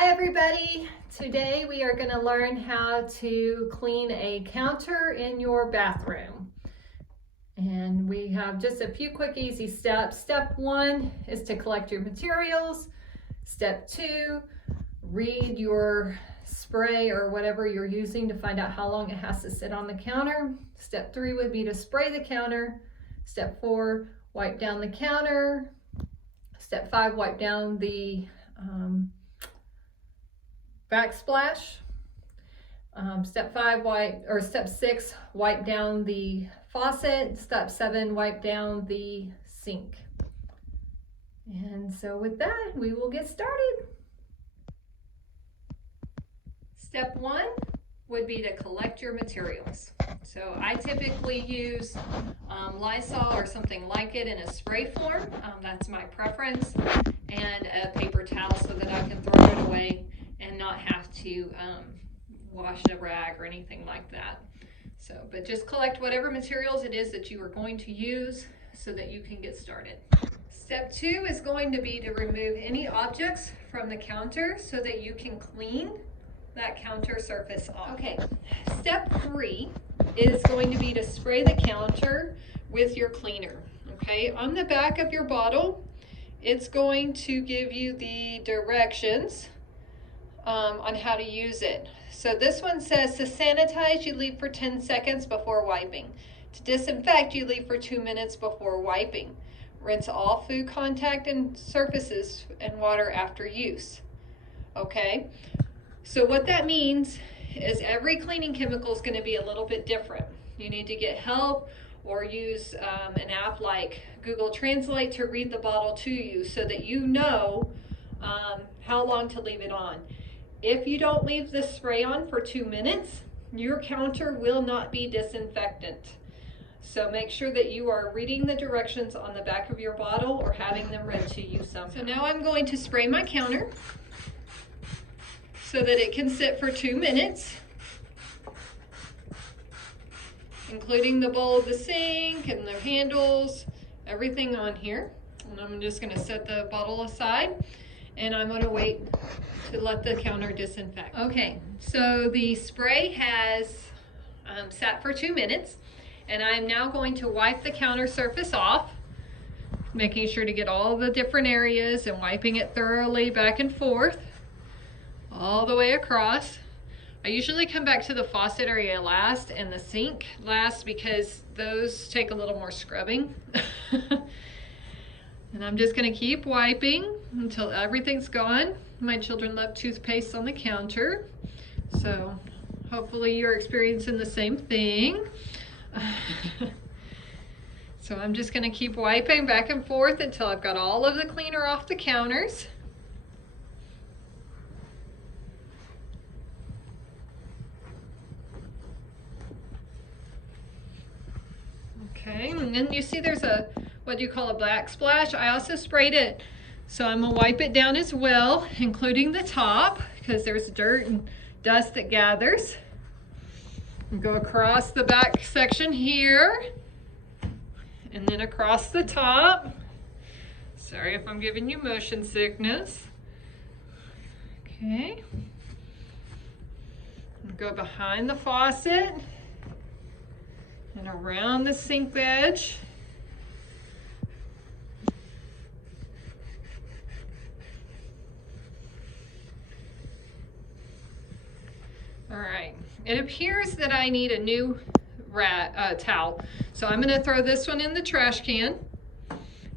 Hi everybody! Today we are going to learn how to clean a counter in your bathroom. And we have just a few quick easy steps. Step 1 is to collect your materials. Step 2, read your spray or whatever you're using to find out how long it has to sit on the counter. Step 3 would be to spray the counter. Step 4, wipe down the counter. Step 5, wipe down the backsplash. Step 6, wipe down the faucet. Step 7, wipe down the sink. And so with that, we will get started. Step 1 would be to collect your materials. So I typically use Lysol or something like it in a spray form. That's my preference, and a paper towel so that I can throw it away and not have to wash a rag or anything like that. So, but just collect whatever materials it is that you are going to use so that you can get started. Step 2 is going to be to remove any objects from the counter so that you can clean that counter surface off. Okay, step 3 is going to be to spray the counter with your cleaner. Okay, on the back of your bottle, it's going to give you the directions on how to use it. So this one says to sanitize, you leave for 10 seconds before wiping. To disinfect, you leave for 2 minutes before wiping. Rinse all food contact and surfaces and water after use. Okay, so what that means is every cleaning chemical is going to be a little bit different. You need to get help or use an app like Google Translate to read the bottle to you so that you know how long to leave it on. If you don't leave the spray on for 2 minutes, your counter will not be disinfectant. So make sure that you are reading the directions on the back of your bottle or having them read to you somehow. So now I'm going to spray my counter so that it can sit for 2 minutes, including the bowl of the sink and the handles, everything on here. And I'm just going to set the bottle aside and I'm going to wait to let the counter disinfect. Okay, so the spray has sat for 2 minutes, and I'm now going to wipe the counter surface off, making sure to get all the different areas and wiping it thoroughly back and forth all the way across. I usually come back to the faucet area last and the sink last because those take a little more scrubbing. And I'm just going to keep wiping until everything's gone. My children love toothpaste on the counter, so hopefully you're experiencing the same thing. So I'm just going to keep wiping back and forth until I've got all of the cleaner off the counters. Okay, and then you see there's a, what do you call a backsplash? I also sprayed it, so I'm gonna wipe it down as well, including the top, because there's dirt and dust that gathers. And go across the back section here, and then across the top. Sorry if I'm giving you motion sickness. Okay. And go behind the faucet and around the sink edge. All right, it appears that I need a new towel. So I'm gonna throw this one in the trash can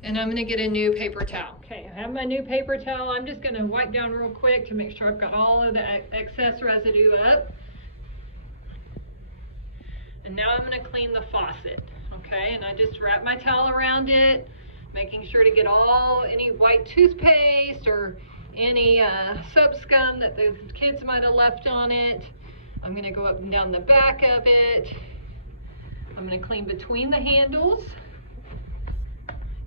and I'm gonna get a new paper towel. Okay, I have my new paper towel. I'm just gonna wipe down real quick to make sure I've got all of the excess residue up. And now I'm gonna clean the faucet, okay? And I just wrap my towel around it, making sure to get any white toothpaste or any soap scum that the kids might have left on it. I'm gonna go up and down the back of it. I'm gonna clean between the handles.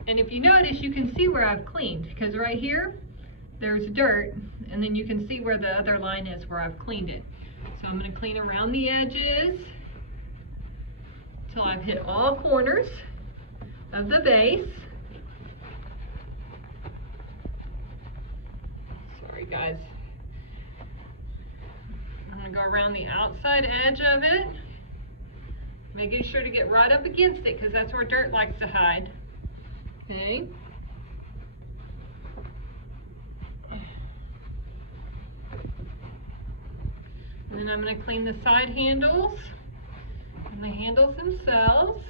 And if you notice, you can see where I've cleaned, because right here, there's dirt, and then you can see where the other line is where I've cleaned it. So I'm gonna clean around the edges till I've hit all corners of the base. Sorry guys, gonna go around the outside edge of it, making sure to get right up against it because that's where dirt likes to hide. Okay. And then I'm going to clean the side handles and the handles themselves.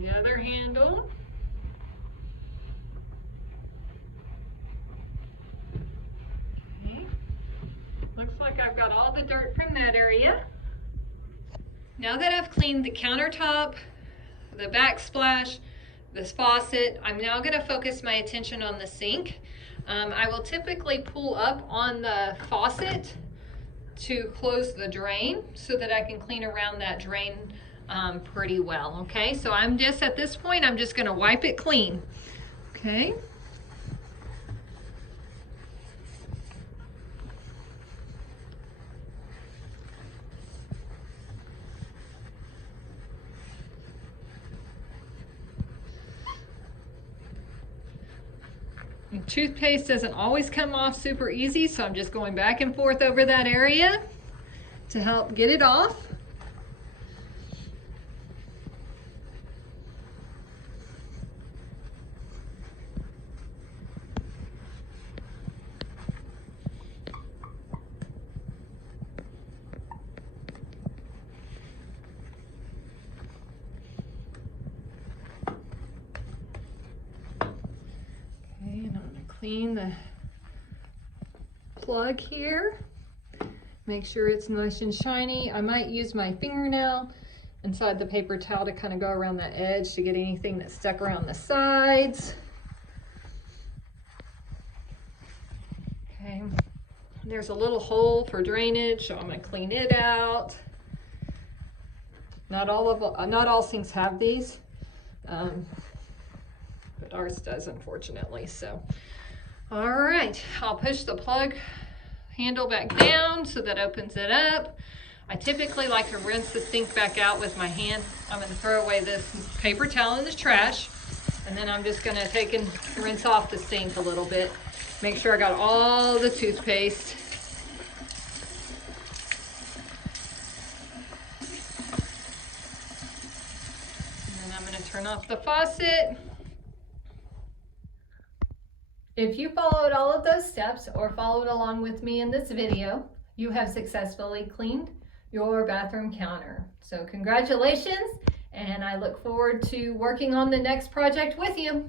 The other handle. Okay. Looks like I've got all the dirt from that area. Now that I've cleaned the countertop, the backsplash, this faucet, I'm now going to focus my attention on the sink. I will typically pull up on the faucet to close the drain so that I can clean around that drain pretty well. Okay, so I'm just at this point, I'm just going to wipe it clean. Okay. Toothpaste doesn't always come off super easy, so I'm just going back and forth over that area to help get it off. Clean the plug here. Make sure it's nice and shiny. I might use my fingernail inside the paper towel to kind of go around that edge to get anything that's stuck around the sides. Okay, there's a little hole for drainage, so I'm going to clean it out. Not all sinks have these, but ours does, unfortunately. So. All right, I'll push the plug handle back down so that opens it up. I typically like to rinse the sink back out with my hand. I'm going to throw away this paper towel in the trash, and then I'm just going to take and rinse off the sink a little bit. Make sure I got all the toothpaste. And then I'm going to turn off the faucet. If you followed all of those steps or followed along with me in this video, you have successfully cleaned your bathroom counter. So congratulations, and I look forward to working on the next project with you.